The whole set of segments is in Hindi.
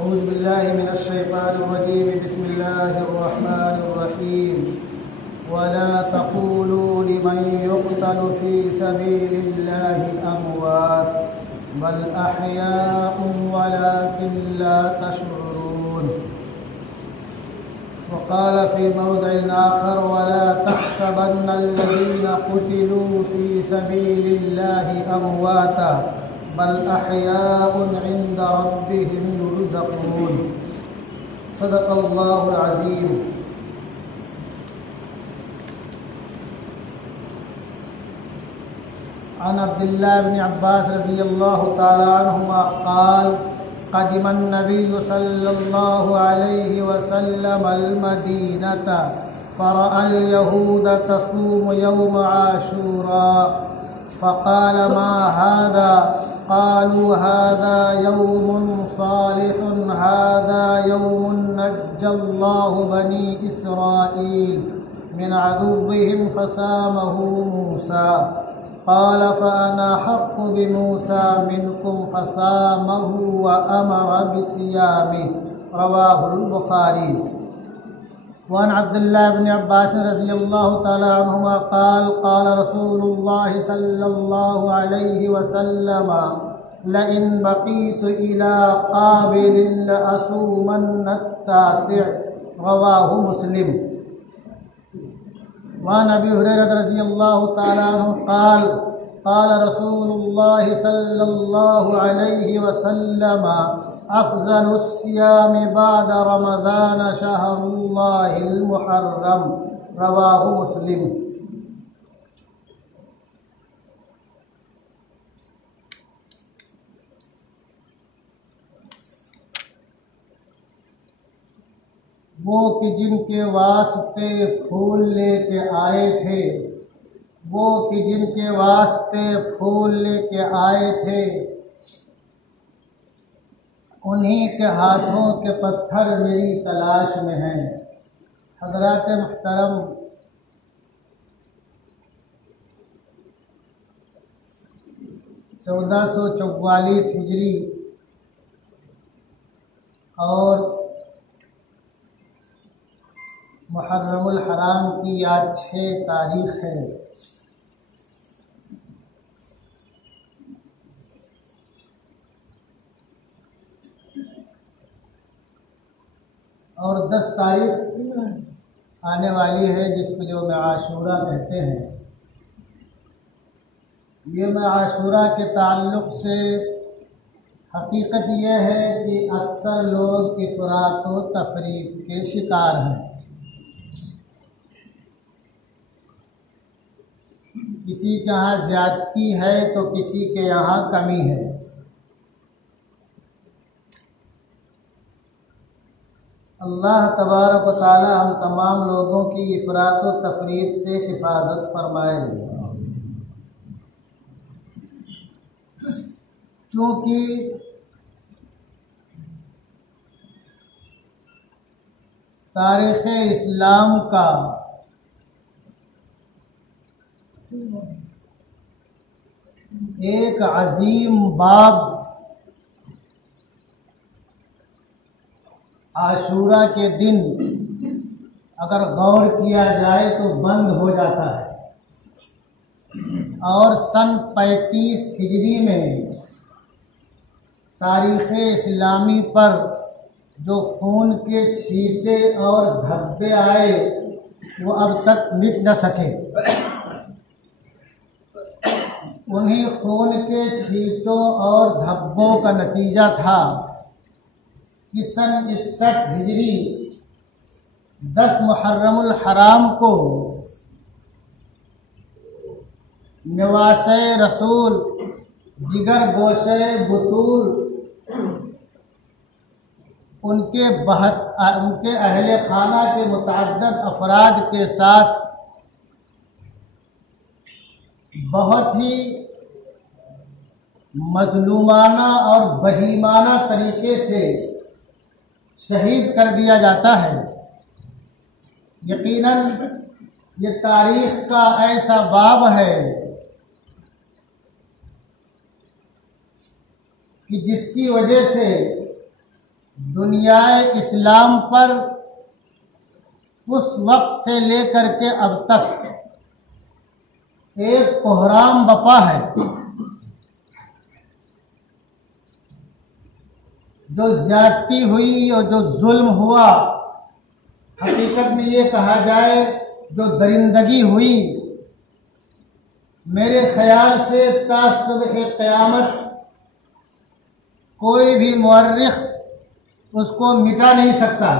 औज़ु बिल्लाहि मिनश शैतानिर रजीम बिस्मिल्लाहिर रहमानिर रहीम वला तक़ूलू लिमन युक़तलु फ़ी सबीलिल्लाहि अमवात बल अहयाउन वलाकिन ला तशऊरून। वक़ाल फ़ी मौदिअ आख़र वला तहसबन्नल्लज़ीना क़ुतिलू फ़ी सबीलिल्लाहि अमवाता बल अहयाउन इंद रब्बिहिम युरज़क़ून। सदक़ल्लाहुल अज़ीम। अन अब्दुल्लाह इब्न अब्बास रज़ियल्लाहु तआला अन्हुमा क़ाल क़दिमन नबिय्यु सल्लल्लाहु अलैहि वसल्लम अल मदीनता फ़रअल यहूद तसूमु यौम आशूरा फ़क़ाल मा हाज़ा क़ालू हाज़ा यौमुन सालिहुन हाज़ा यौमुन नज्जल्लाहु बनी इस्राईल मिन अदुव्विहिम फ़सामहु मूसा क़ाल फ़अना अहक़्क़ु बिमूसा मिनकुम फ़सामहु व अमर बिसियामिहि। रवाहुल बुख़ारी। वअन अब्दुल्लाह इब्न अब्बास रज़ियल्लाहु तआला अन्हुमा क़ाल क़ाल रसूलुल्लाहि सल्लल्लाहु अलैहि वसल्लम लइन बक़ीतु इला क़ाबिलिन लअसूमन्न अत्तासिअ। रवाहु मुस्लिम। वअन अबी हुरैरह रज़ियल्लाहु तआला अन्हु क़ाल क़ाल रसूलुल्लाहि सल्लल्लाहु अलैहि वसल्लम अफ़ज़लुस सियामि बअद रमज़ान शहरुल्लाहिल मुहर्रम। रवाहु मुस्लिम। वो कि जिनके वास्ते फूल लेके आए थे, वो कि जिनके वास्ते फूल लेके आए थे, उन्हीं के हाथों के पत्थर मेरी तलाश में हैं। हज़रात मुहतरम, 1444 हिजरी और मुहर्रमुल हराम की आज 6 तारीख़ है। और 10 तारीख़ आने वाली है जिसको जो में आशूरा कहते हैं। ये में आशूरा के ताल्लुक़ से हकीकत ये है कि अक्सर लोग इफ़रात व तफरीत के शिकार हैं। किसी के यहाँ ज़्यादती है तो किसी के यहाँ कमी है। अल्लाह तबारक व तआला हम तमाम लोगों की इफ़रात व तफरीत से हिफाजत फरमाए। क्योंकि तारीख़ इस्लाम का एक अजीम बाब आशूरा के दिन अगर गौर किया जाए तो बंद हो जाता है। और सन 35 हिजरी में तारीख़ इस्लामी पर जो खून के छींटे और धब्बे आए वो अब तक मिट न सके। उन्हीं खून के छींटों और धब्बों का नतीजा था कि सन 61 हिजरी 10 मुहर्रमुल हराम को नवासे रसूल जिगर गोशे बुतूल उनके अहले खाना के मुतअद्दिद अफराद के साथ बहुत ही मज़लूमाना और बहीमाना तरीके से शहीद कर दिया जाता है। यकीनन ये तारीख़ का ऐसा बाब है कि जिसकी वजह से दुनियाए इस्लाम पर उस वक्त से लेकर के अब तक एक कोहराम बपा है। जो ज्यादती हुई और जो जुल्म हुआ, हकीकत में ये कहा जाए जो दरिंदगी हुई, मेरे ख्याल से ता सुबह क़यामत कोई भी मुअर्रिख उसको मिटा नहीं सकता।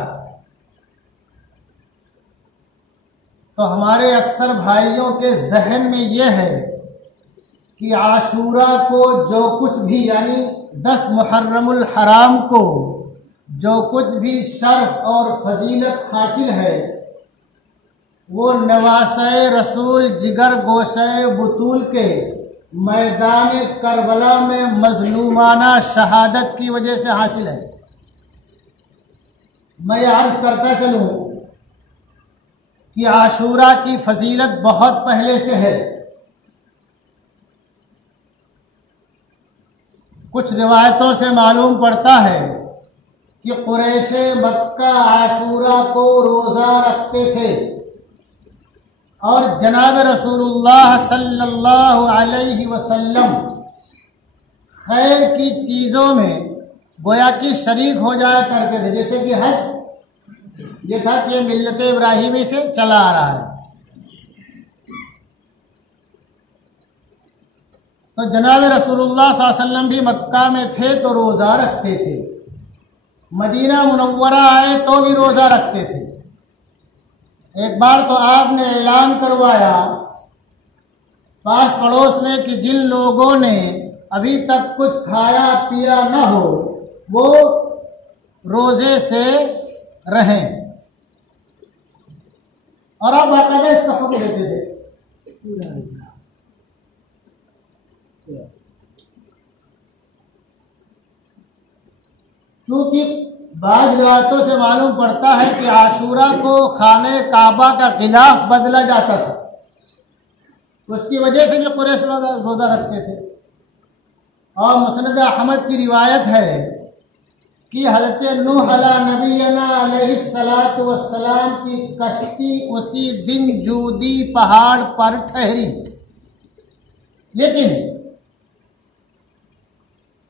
तो हमारे अक्सर भाइयों के जहन में यह है कि आशूरा को जो कुछ भी, यानी 10 मुहर्रमुल हराम को जो कुछ भी शर्फ और फजीलत हासिल है, वो नवासे रसूल जिगर गोशे बुतूल के मैदान करबला में मजलूमाना शहादत की वजह से हासिल है। मैं अर्ज करता चलूं कि आशूरा की फजीलत बहुत पहले से है। कुछ रिवायतों से मालूम पड़ता है कि कुरैशे मक्का आशूरा को रोज़ा रखते थे और जनाब रसूलुल्लाह सल्लल्लाहु अलैहि वसल्लम खैर की चीज़ों में गोया कि शरीक हो जाया करते थे। जैसे कि हज, ये था कि ये मिल्लत इब्राहिमी से चला आ रहा है। तो जनाब रसूलुल्लाह सल्लल्लाहु अलैहि वसल्लम भी मक्का में थे तो रोज़ा रखते थे, मदीना मुनव्वरा आए तो भी रोज़ा रखते थे। एक बार तो आपने ऐलान करवाया पास पड़ोस में कि जिन लोगों ने अभी तक कुछ खाया पिया न हो वो रोज़े से रहें, और आप बाकायदा इसका हुक्म देते थे। क्योंकि बाज़ रिवायतों से मालूम पड़ता है कि आशूरा को खाने काबा का खिलाफ बदला जाता था, उसकी वजह से भी कुरैश रोज़ा रखते थे। और मुस्नद अहमद की रिवायत है कि हज़रत नूह अला नबीना अलैहिस्सलातु वस्सलाम की कश्ती उसी दिन जूदी पहाड़ पर ठहरी, लेकिन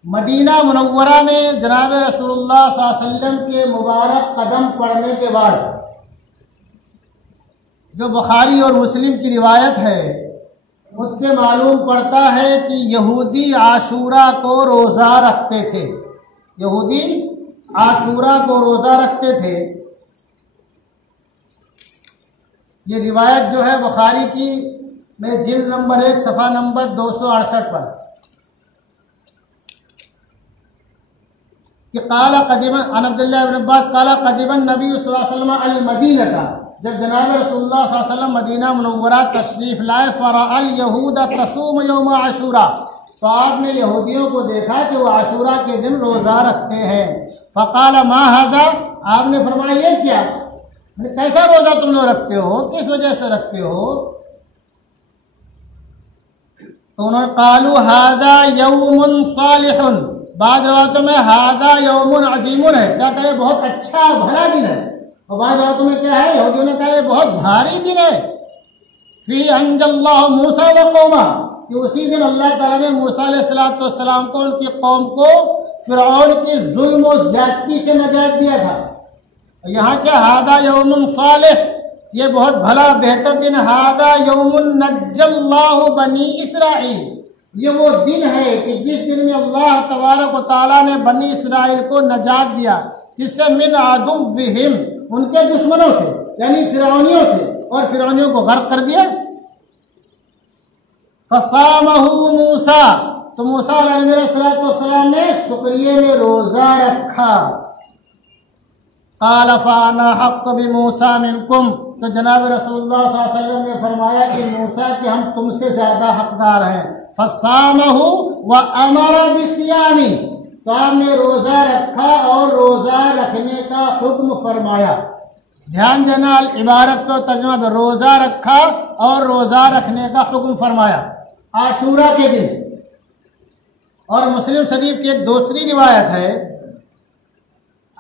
मदीना मुनव्वरा में जनाब रसूलुल्लाह सल्लल्लाहु अलैहि वसल्लम के मुबारक कदम पड़ने के बाद, जो बुखारी और मुस्लिम की रिवायत है, उससे मालूम पड़ता है कि यहूदी आशूरा को रोज़ा रखते थे। यहूदी आशूरा को रोज़ा रखते थे। ये रिवायत जो है बुखारी की में जिल्द नंबर 1 सफ़ा नंबर 268 पर कि काला कदीमन अन अब्दुल्लाह इब्न अब्बास काला कदीमन नबी सल्लल्लाहु अलैहि वसल्लम अल मदीना का, जब जनाब रसूलुल्लाह सल्लल्लाहु अलैहि वसल्लम मदीना मुनव्वरा तशरीफ लाए, फरअल यहूद तसूम यौम आशूरा, तो आपने यहूदियों को देखा कि वो आशूरा के दिन रोज़ा रखते हैं। फ़क़ाल मा हाज़ा, आपने फरमाया ये क्या, कैसा रोज़ा तुम लोग रखते हो, किस वजह से रखते हो? तो उन्होंने कालू हाज़ा यौमुन सालिहुन, बाद रिवायतों में हाज़ा यौमुन अज़ीमुन है, क्या कहे बहुत अच्छा भला दिन है, और बाद रिवायतों में क्या है, यहूदियों ने कहा बहुत भारी दिन है। फ़ी अंजल्लाहु मूसा व कौमा, कि उसी दिन अल्लाह ताला ने मूसा अलैहिस्सलातु वस्सलाम को, उनकी कौम को फिरऔन की जुल्म और ज्यादती से नजात दिया था। यहाँ क्या हादा यौमुन सालिह, ये बहुत भला बेहतर दिन, हादा यौमुन नज्जल्लाहु बनी इसराइल, ये वो दिन है कि जिस दिन में अल्लाह तबारक व तआला ने बनी इसराइल को नजात दिया, जिससे मिन अदुव्विहिम, उनके दुश्मनों से, यानी फिरौनियों से, और फिरौनियों को गर्क कर दिया। फसामहु मूसा, तो मूसा अलैहिस्सलाम ने शुक्रिया में रोज़ा रखा। क़ाल फ़अना हक़्क़ु बिमूसा मिनकुम, तो जनाब रसूलुल्लाह सल्लल्लाहु अलैहि वसल्लम ने फरमाया कि मूसा कि हम तुमसे ज़्यादा हकदार हैं। फसामहु व अमरा बिसियामी, तो आपने रोज़ा रखा और रोज़ा रखने का हुक्म फरमाया। ध्यान देना, इबारत को तर्जुमा में, रोज़ा रखा और रोज़ा रखने का हुक्म फरमाया आशूरा के दिन। और मुस्लिम शरीफ की एक दूसरी रिवायत है,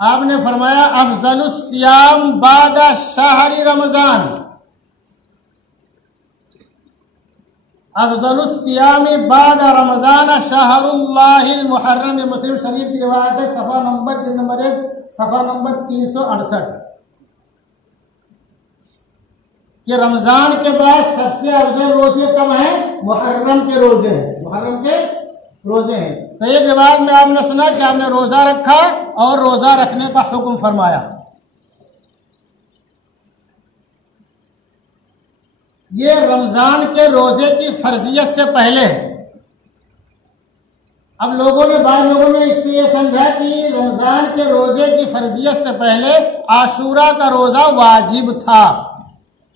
आपने फरमाया अफजलुस सियाम बादा शहरी रमजान, अफजलुस सियामी बादा रमजान शहरुल्लाहिल मुहर्रम। मुस्लिम शरीफ की रिवायत है, सफ़ा नंबर जिल्द नंबर 1 सफ़ा नंबर 368 कि रमजान के बाद सबसे अफजल रोजे कब हैं? मुहर्रम के रोजे हैं, मुहर्रम के रोजे हैं। तो एक रिवायत में आपने सुना कि आपने रोजा रखा और रोजा रखने का हुक्म फरमाया। ये रमजान के रोजे की फर्जियत से पहले। अब बाद लोगों ने इससे ये समझा कि रमजान के रोजे की फर्जियत से पहले आशूरा का रोजा वाजिब था,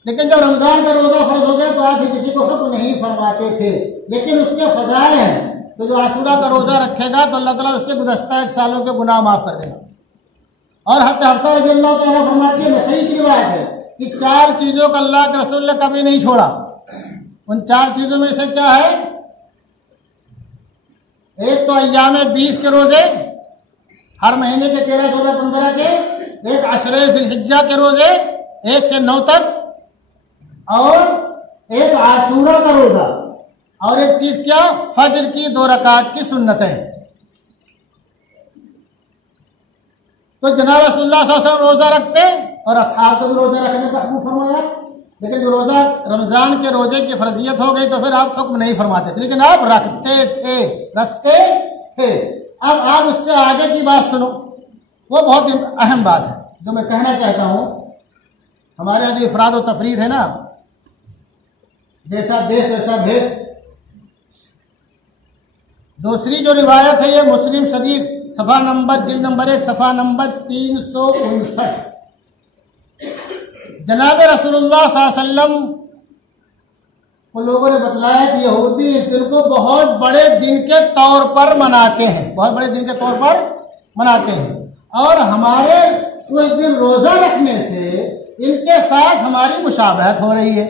लेकिन जब रमजान का रोजा फर्ज हो गया तो आप किसी को हुक्म नहीं फरमाते थे। लेकिन उसके फजाइल हैं, तो जो आशूरा का रोजा रखेगा तो अल्लाह ताला उसके गुज़श्ता 1 सालों के गुनाह माफ कर देगा। और हज़रत हफ्सा रज़ियल्लाहु तआला फरमाती है, सही की रिवायत है कि 4 चीजों का अल्लाह के रसूल ने कभी नहीं छोड़ा। उन 4 चीजों में से क्या है? एक तो अय्याम 20 के रोजे, हर महीने के 13, 14, 15 के। एक अशरे ज़िलहिज्जा के रोजे 1 से 9 तक, और एक आशूरा का रोजा, और एक चीज क्या? फजर की 2 रकात की सुन्नतें। तो जनाब रसूलुल्लाह सल्लल्लाहु अलैहि वसल्लम रोजा रखते और असहाब को भी रोजा रखने का हुक्म फरमाया। लेकिन जो रोजा रमजान के रोजे की फर्जियत हो गई तो फिर आप हुक्म नहीं फरमाते थे, लेकिन आप रखते थे। अब आप उससे आगे की बात सुनो, वो बहुत अहम बात है जो मैं कहना चाहता हूं। हमारे यहाँ जो इफराद और तफरीद है ना, जैसा देश वैसा भेष। दूसरी जो रिवायत है ये मुस्लिम शरीफ सफ़ा नंबर जिल्द नंबर 1 सफ़ा नंबर 359। जनाब रसूलुल्लाह सल्लल्लाहु अलैहि वसल्लम को लोगों ने बतलाया कि यहूदी इस दिन को बहुत बड़े दिन के तौर पर मनाते हैं, बहुत बड़े दिन के तौर पर मनाते हैं। और हमारे उस दिन रोजा रखने से इनके साथ हमारी मुशाबहत हो रही है।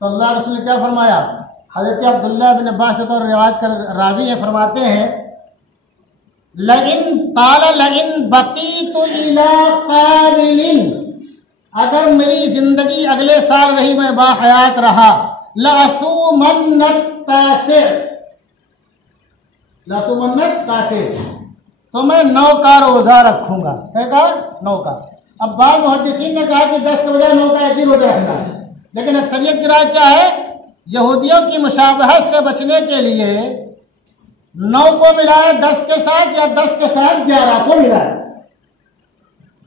तो अल्लाह रसूल ने क्या फरमाया? हज़रत अब्दुल्लाह बिन अब्बास से तो रिवायत कर रावी है, फरमाते हैं लइन बकीतु इला काबिलिन, अगर मेरी जिंदगी अगले साल रही, मैं बाहयात रहा, लअसूमन्नत तासिर, तो मैं 9 का रोजा रखूंगा। क्या? 9 का। अब बाद मुहद्दिसीन ने कहा कि 10 के बजाय 9 का एक ही रोजा रखना है, लेकिन अक्सरियत की राय क्या है? यहूदियों की मुशाबहत से बचने के लिए 9 को मिलाए 10 के साथ, या 10 के साथ 11 को मिलाए।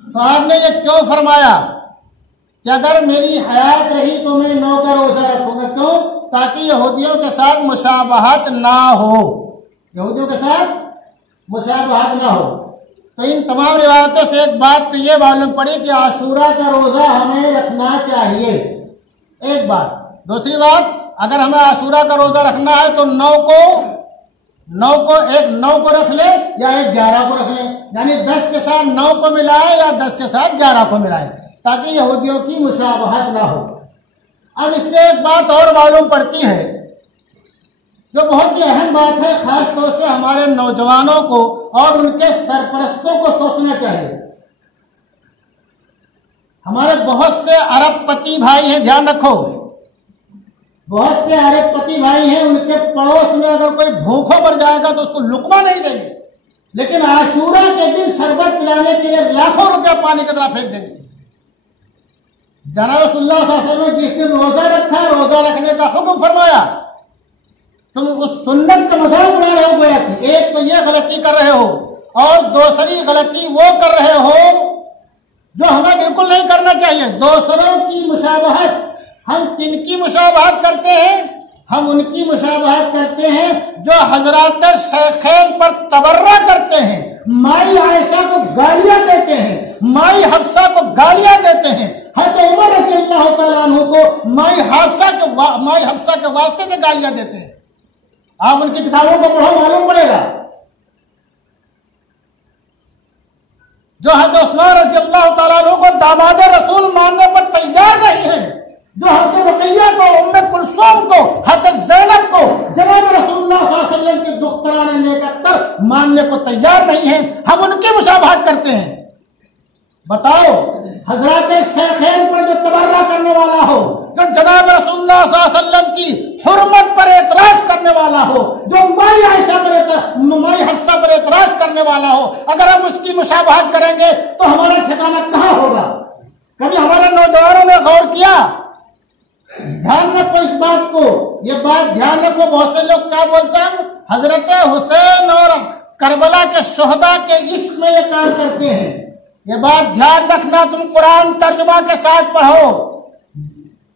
तो आपने ये क्यों फरमाया कि अगर मेरी हयात रही तो मैं 9 का रोजा रखूंगा? क्यों? ताकि यहूदियों के साथ मुशाबहत ना हो, यहूदियों के साथ मुशाबहत ना हो। तो इन तमाम रिवायतों से एक बात तो ये मालूम पड़ी कि आशूरा का रोजा हमें रखना चाहिए, एक बात। दूसरी बात, अगर हमें आशूरा का रोजा रखना है तो 9 को रख ले या 11 को रख ले, यानी 10 के साथ 9 को मिलाए या 10 के साथ 11 को मिलाए, ताकि यहूदियों की मुशाबहत ना हो। अब इससे एक बात और मालूम पड़ती है जो बहुत ही अहम बात है, खास तौर से हमारे नौजवानों को और उनके सरपरस्तों को सोचना चाहिए। हमारे बहुत से अरबपति भाई हैं, ध्यान रखो, बहुत से अरबपति भाई हैं, उनके पड़ोस में अगर कोई भूखों मर जाएगा तो उसको लुकमा नहीं देंगे, लेकिन आशूरा के दिन शरबत पिलाने के लिए लाखों रुपया पानी की तरह फेंक देंगे। जनाब रसूलुल्लाह सल्लल्लाहु अलैहि वसल्लम ने जिस दिन रोजा रखा, रोजा रखने का हुक्म फरमाया, तुम उस सुन्नत का मजाक उड़ा रहे हो गोया कि एक तो ये गलती कर रहे हो और दूसरी गलती वो कर रहे हो जो हमें बिल्कुल नहीं करना चाहिए। दूसरों की मुशाबहत, हम किनकी मुशाबहत करते हैं? हम उनकी मुशाबहत करते हैं जो हजरत शेखैन पर तबर्रा करते हैं, माई आयशा को गालियां देते हैं, माई हफ्सा को गालियां देते हैं, हज़रत उमर रज़ियल्लाहु तआला अन्हु को माई हफ्सा के वास्ते से गालियां देते हैं। आप उनकी किताबों को पढ़ो, मालूम पड़ेगा। जो हज़रत उस्मान रज़ियल्लाहु तआला अन्हु को दामाद रसूल मानने पर तैयार नहीं है, जो हज़रत रुक़ैया को, उम्मे कुलसूम को, हज़रत ज़ैनब को जनाब रसूलुल्लाह सल्लल्लाहु अलैहि वसल्लम के दुख्तरान नेक मानने को तैयार नहीं है, हम उनकी मुशाबहत करते हैं। बताओ, हजरत शेखैन पर जो तबर्रा करने वाला हो, जो जनाब रसूलुल्लाह सल्लल्लाहु अलैहि वसल्लम की हुर्मत पर एतराज करने वाला हो, जो माई आयशा पर माई हफ्सा पर एतराज करने वाला हो, अगर हम उसकी मुशाबहत करेंगे तो हमारा ठिकाना कहाँ होगा? कभी हमारे नौजवानों ने गौर किया? ध्यान रखो इस बात को, ये बात ध्यान रखो। बहुत से लोग क्या बोलते हैं, हजरत हुसैन और करबला के शोहदा के इश्क में ये काम करते हैं। ये बात ध्यान रखना, तुम कुरान तर्जुमा के साथ पढ़ो।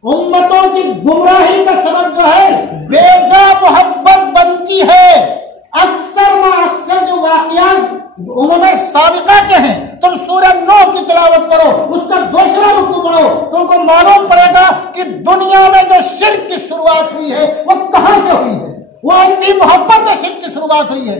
उम्मतों की गुमराही का सबब जो है बेजा मोहब्बत बनती है। अक्सर जो वाक़ियात उम्मे साबिका के हैं, तुम सूरह नूह की तिलावत करो, उसका दूसरा रुकू पढ़ो, तुमको मालूम पड़ेगा कि दुनिया में जो शिर्क की शुरुआत हुई है वो कहां से हुई है। वो अंधी मोहब्बत से शिर्क की शुरुआत हुई है।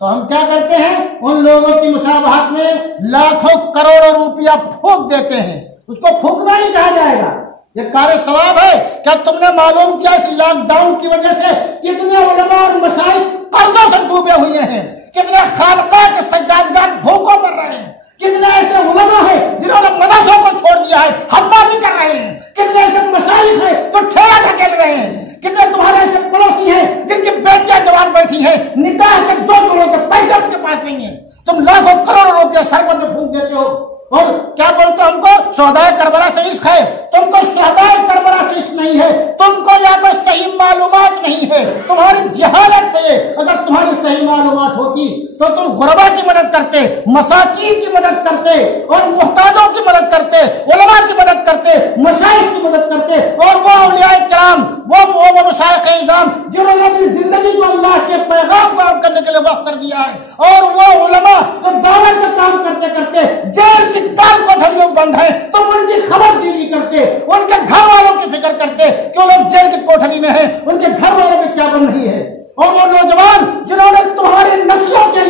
तो हम क्या करते हैं, उन लोगों की मुशाबहत में लाखों करोड़ों रुपया फूंक देते हैं। उसको फूंकना ही कहा जाएगा, ये कार्य सवाब है। क्या तुमने मालूम किया इस लॉकडाउन की वजह से कितने उलमा और मशाइख कर्जों से डूबे हुए हैं, कितने खानका के सज्जादगान भूखों मर रहे हैं, कितने ऐसे उलमा है जिन्होंने मदरसों को छोड़ दिया है, हम्मा भी कर रहे हैं, कितने ऐसे मशाइख है जो ठेला ढकेल रहे हैं, कितने तुम्हारे ऐसे पड़ोसी हैं जिनकी बेटियां जवान बैठी हैं, निकाह के 2 करोड़ के पैसे उनके पास नहीं है। तुम लाखों करोड़ों रुपया सरपंच में फूंक देते हो और क्या बोलते हो हमको शोहदाए करबला से इश्क है। तुमको शोहदाए करबला से इश्क नहीं है, तुमको या तो सही मालूमात नहीं है, तुम्हारी जहालत है। अगर तुम्हारी सही मालूमात होती तो तुम गुरबा की मदद करते, मसाकीन की मदद करते और मुहताजों की मदद करते, उलमा की मदद करते, मशाइख की मदद करते। और वो औलियाए किराम, वो मशाइख इज़ाम जिन्होंने अपनी जिंदगी को अल्लाह के पैगाम को आम करने के लिए वक्फ कर दिया है, और वो उलमा जो दावत का काम करते करते जेल की ताल कोठरियों बंद है, तुम उनकी खबरदारी करते, उनके घर वालों की फिक्र करते कि वो लोग जेल की कोठरी में है, उनके घर वालों में क्या बन रही है। और वो नौजवान जिन्होंने तुम्हारी नस्लों के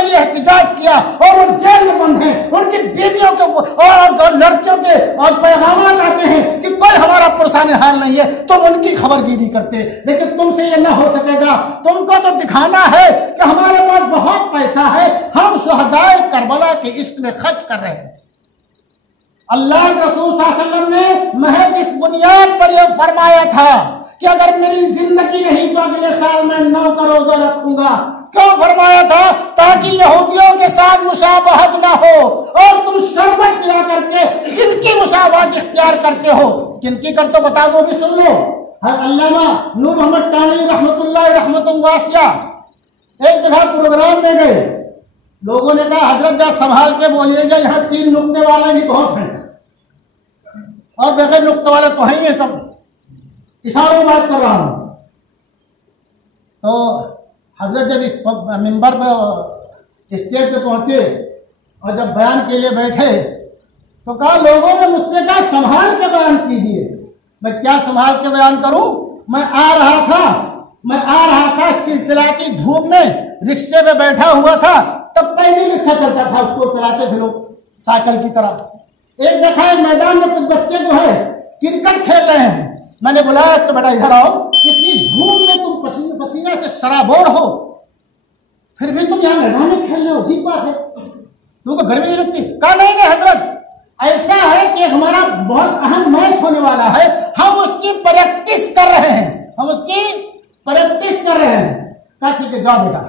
लिए एहतजाज किया और वो जेल में बंद हैं, उनकी बीवियों के और लड़कियों के और पैगाम आते हैं कि कोई हमारा पुरसाने हाल नहीं है, तुम उनकी खबरगिरी करते। लेकिन तुमसे ये ना हो सकेगा। तुमको तो दिखाना है कि हमारे पास बहुत पैसा है, हम शुहदाए करबला के इश्क में खर्च कर रहे हैं। अल्लाह के रसूल सल्लल्लाहु अलैहि वसल्लम ने महज इस बुनियाद पर यह फरमाया था कि अगर मेरी जिंदगी रही तो अगले साल मैं 9 का रोजा रखूंगा। क्यों फरमाया था? ताकि यहूदियों के साथ मुशाबहत ना हो और तुम शरबत पिला करके किनकी मुशाबहत इख्तियार करते हो। किनकी कर तो बता दो, भी सुन लो। अल्लामा नूर मोहम्मद तानवी रहमतुल्लाह रहमतुन वासिया एक जगह प्रोग्राम में गए, लोगों ने कहा हजरत जरा संभाल के बोलिएगा, यहाँ 3 नुक्ते वाले भी बहुत हैं और बगैर नुक्ते वाले तो हैं, ये सब इशारों में बात कर रहा हूं। तो हजरत जब इस मिंबर पर स्टेज पे पहुंचे और जब बयान के लिए बैठे तो कहा, लोगों ने मुझसे कहा संभाल के बयान कीजिए। मैं क्या संभाल के बयान करूं? मैं आ रहा था चिलचिलाती धूप में, रिक्शे पे बैठा हुआ था, तब पहले रिक्शा चलता था, उसको चलाते थे लोग साइकिल की तरह। एक देखा है मैदान में कुछ बच्चे जो है क्रिकेट खेल रहे हैं, मैंने बुलाया तो बेटा इधर आओ, इतनी धूप में तुम पसीने पसीना से सराबोर हो, फिर भी तुम यहाँ मैदान में खेल रहे हो, अजीब बात है, तुमको गर्मी नहीं लगती? कहा नहीं हजरत, ऐसा है कि हमारा बहुत अहम मैच होने वाला है, हम उसकी प्रैक्टिस कर रहे हैं, कहा ठीक है जाओ बेटा।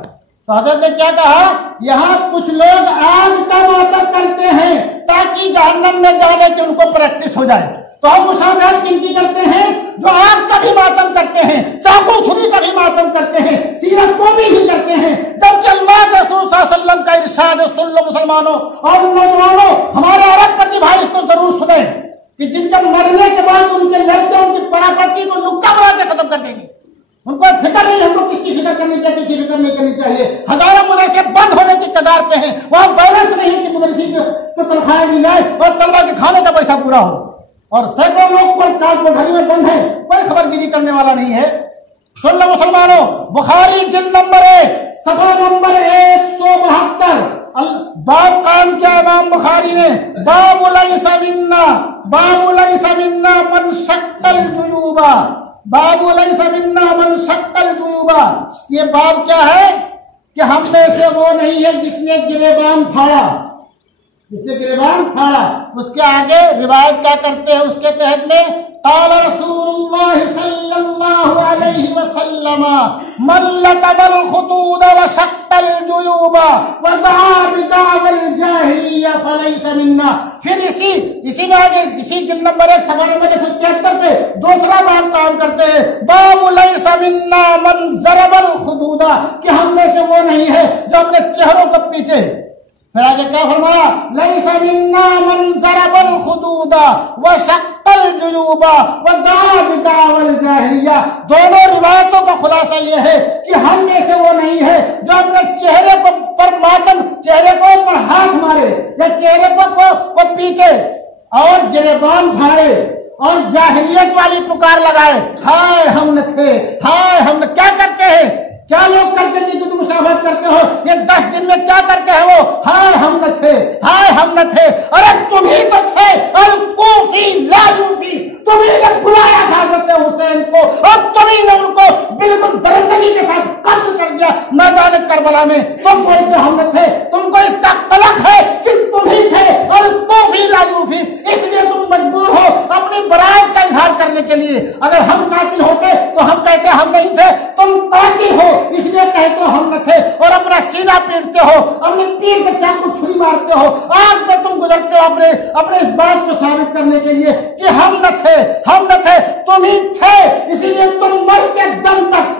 तो हजरत ने क्या कहा, यहाँ कुछ लोग आग का मातम करते हैं ताकि जहन्नम में जाने की उनको प्रैक्टिस हो जाए। तो हम मुशाबहत किनकी करते हैं? जो आग का भी मातम करते हैं, चाकू छुरी का भी मातम करते हैं, सीरत को भी ही करते हैं। जबकि अल्लाह के रसूल सल्लल्लाहु अलैहि वसल्लम का इरशाद है, सुन लो मुसलमानों और नौजवानों, हमारे अरबपति भाई इसको जरूर सुने कि जिनके मरने के बाद उनके लड़के उनकी प्रॉपर्टी को लुक्का बना के खत्म कर देंगे। उनको फिक्र नहीं, हमको किसकी फिक्र करनी चाहिए, किसकी फिक्र नहीं करनी चाहिए। हजारों मदरसे बंद होने की कगार पे हैं, वहां बैलेंस नहीं कि मदरसे को तनख्वाहें मिल जाए और तलबा के खाने का पैसा पूरा हो, और सैकड़ों लोग कोठरी में बंद है, कोई खबरगिरी करने वाला नहीं है। सुन लो मुसलमानों, बुखारी जिल्द नंबर 1 सफा नंबर 172 बाब कायम किया इमाम बुखारी ने, बाबु लैसा मिन्ना मन शक्कल जुयूबा। बाबु लैसा मिन्ना मन शक्कल जुयूबा, ये बाब क्या है कि हम में से वो नहीं है जिसने गिरेबान फाड़ा, जिसने गिरेबान फाड़ा। उसके आगे रिवायत क्या करते हैं उसके तहत में, क़ाल रसूलुल्लाह सल्लल्लाहु अलैहि वसल्लम मन लतमल खुतूद व शक्कल जुयूबा व दआ बिदावल जाहिलिया फलैसा मिन्ना। फिर इसी में आगे इसी जिल्द नंबर 1 सफा नंबर 173 पे दूसरा बात काम करते हैं, बाबु लैसा मिन्ना मन ज़रबल खुदूदा, कि हम में से वो नहीं है जो अपने चेहरों को पीटे। फिर आगे क्या फरमाया, लैसा मिन्ना मन ज़रबल खुदूदा व शक्कल जुयूबा व दआ बिदावल जाहिलिया। दोनों रिवायतों का खुलासा यह है कि हम में से वो नहीं है जो अपने चेहरे को पर मातम, चेहरे को पर हाथ मारे या चेहरे को पीटे और गिरेबान फाड़े और जाहिलियत वाली पुकार लगाए, हाय हम न थे, हाय हम न। क्या करते हैं, क्या लोग करते थे कि तुम मुशावरत करते हो, ये 10 दिन में क्या करते हैं वो, हाय हम न थे, हाय हम न थे। अरे तुम ही तो थे अल कूफी ला यूफी, तुम्ही ने बुलाया था हज़रत हुसैन को और तुम्ही ने उनको बिल्कुल दरिंदगी के साथ कत्ल कर दिया मैदान करबला में। तुम बोलते हम न थे, तुमको इसका कलंक है कि तुम ही थे अल कूफी ला यूफी, इसलिए तुम मजबूर हो अपनी बरात का इजहार करने के लिए। अगर हम कातिल होते तो हम कहते हम नहीं थे, तुम कातिल हो इसलिए कहते हो हम न थे और अपना सीना पीटते हो, अपने पीठ पे चाकू छुरी मारते हो, आग पे तुम गुजरते हो अपने इस बात को साबित करने के लिए कि हम न थे, हम न थे, तुम ही थे। इसीलिए तुम मर के दम तक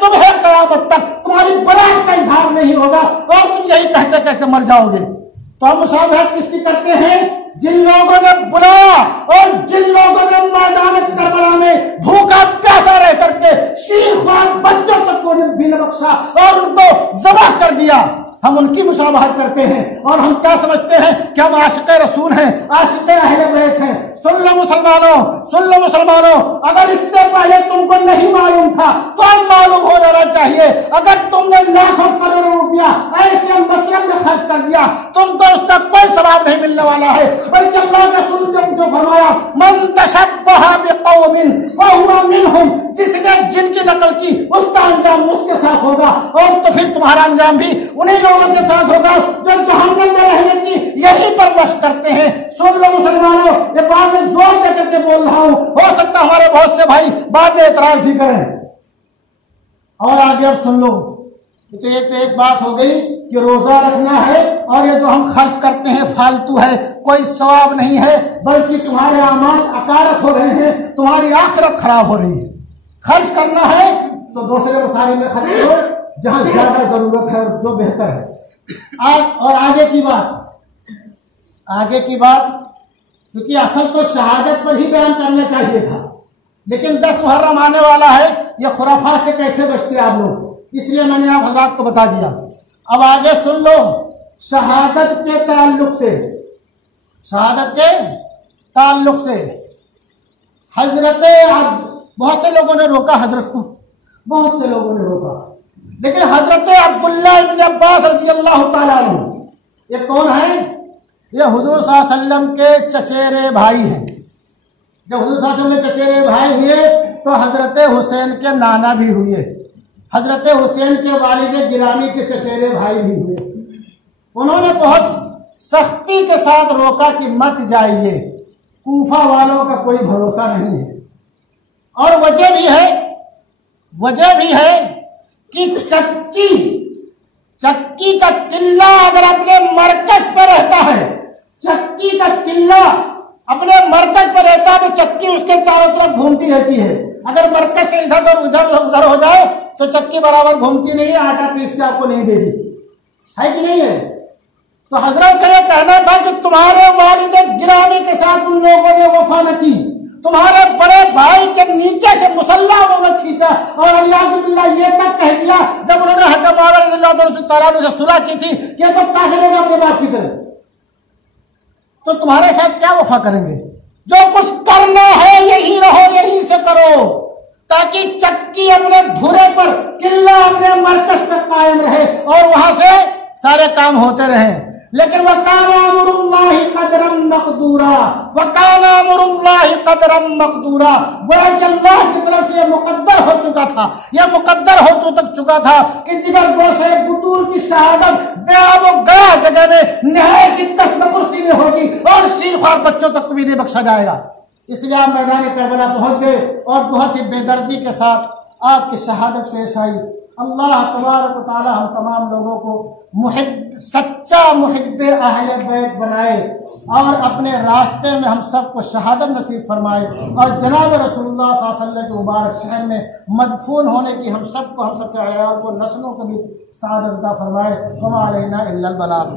सुबह क़यामत तक तुम्हारी बरात का इजहार नहीं होगा और तुम यही कहते कहते मर जाओगे। तो हम मुशावरत किसकी करते हैं, जिन लोगों ने बुलाया और जिन लोगों ने मैदान करबला में भूखा प्यासा रह करके शीर ख्वार बच्चों तक को भी न बख्शा और उनको ज़बह कर दिया, हम उनकी मुशाबहत करते हैं। और हम क्या समझते हैं कि हम आशिक़ रसूल हैं, आशिक़ अहले बैत हैं। सुन लो मुसलमानों, सुन लो मुसलमानों, अगर इससे पहले तुमको नहीं मालूम था तो अब मालूम हो जाना चाहिए। अगर तुमने लाखों करोड़ों रुपया ऐसे मसलब में खर्च कर दिया तुमको उसका कोई सवाब नहीं मिलने वाला है। बल्कि अल्लाह का रसूल जो फरमाया, मन तशब्बह बिक़ौमिन फहुवा मिनहुम, जिसने जिनकी नकल की उसका अंजाम उसके साथ होगा और तो फिर तुम्हारा अंजाम भी उन्हीं लोगों के साथ होगा जो जहन्नम में रहने की यहीं पर मशक करते हैं। सुन लो मुसलमानों, ये बात मैं जोर देकर के बोल रहा हूं, हो सकता हमारे बहुत से भाई बाद में एतराज भी करें। और आगे अब सुन लो, तो एक बात हो गई कि रोजा रखना है और ये जो हम खर्च करते हैं फालतू है, कोई सवाब नहीं है, बल्कि तुम्हारे अमाल अकारत हो रहे हैं, तुम्हारी आखिरत खराब हो रही है। खर्च करना है तो दूसरे मसाइल में खर्च करो जहां ज्यादा जरूरत है, जो बेहतर है। और आगे की बात क्योंकि असल तो शहादत पर ही बयान करना चाहिए था, लेकिन 10 मुहर्रम आने वाला है, ये खुराफात से कैसे बचते आप लोग, इसलिए मैंने आप हज़रात को बता दिया। अब आगे सुन लो, शहादत के ताल्लुक से हजरत, बहुत से लोगों ने रोका हजरत को, बहुत से लोगों ने रोका, लेकिन हजरत अब्दुल्लाह इब्न अब्बास रज़ियल्लाहु ताला अन्हु, ये कौन है, ये हुजूर सल्लल्लाहु अलैहि वसल्लम के चचेरे भाई हैं। जब हुजूर सल्लल्लाहु अलैहि वसल्लम के चचेरे भाई हुए तो हजरत हुसैन के नाना भी हुए, हजरत हुसैन के वालिद गिरामी के चचेरे भाई भी हुए। उन्होंने बहुत सख्ती के साथ रोका कि मत जाइए, कूफा वालों का कोई भरोसा नहीं है। और वजह भी है कि चक्की का किला अगर अपने मरकज पर रहता है, चक्की का किला अपने मरकज पर रहता है तो चक्की उसके चारों तरफ घूमती रहती है। अगर मरकज से उधर हो जाए तो चक्की बराबर घूमती नहीं है, आटा पीस के आपको नहीं देगी, है कि नहीं है। तो हजरत का यह कहना था कि तुम्हारे वालिद गिरामी के साथ उन लोगों ने वफा न की, तुम्हारे बड़े भाई के नीचे से मुसल्ला उन्होंने खींचा और अल्लाह ये तक कह दिया जब उन्होंने हजरत मुआविया रज़ियल्लाहु अन्हु से सुलह की थी कि ये तो काफिर होगा अपने बाप की तरह, तो तुम्हारे साथ क्या वफा करेंगे, जो कुछ करना है यही रहो, यही से करो, ताकि चक्की अपने धुरे पर, किला अपने मरकज पर कायम रहे और वहां से सारे काम होते रहे। लेकिन वकाना अमरुल्लाहि क़दरन मक़दूरा, वकाना अमरुल्लाहि क़दरन मक़दूरा, गोया कि अल्लाह की तरफ से यह मुकद्दर हो चुका था, यह मुकद्दर हो चुका था कि जिगर गोशे बुतूल की शहादत बेआब-ओ-गया जगह में नहायत की कस्म-कुर्सी में होगी और शीरख्वार बच्चों तक भी नहीं बख्शा जाएगा। इसलिए आप मैदान करबला पहुंच गए और बहुत ही बेदर्दी के साथ आपकी शहादत पेश आई। अल्लाह तबारक व तआला हम तमाम लोगों को सच्चा मुहिब्बे अहले बैत बनाए और अपने रास्ते में हम सबको शहादत नसीब फरमाए और जनाब रसूलुल्लाह सल्लल्लाहु अलैहि वसल्लम के मुबारक शहर में मदफून होने की हम सबके अहयार को नस्लों को भी सआदत अता फरमाए। वमा अलैना इल्लल बलाग।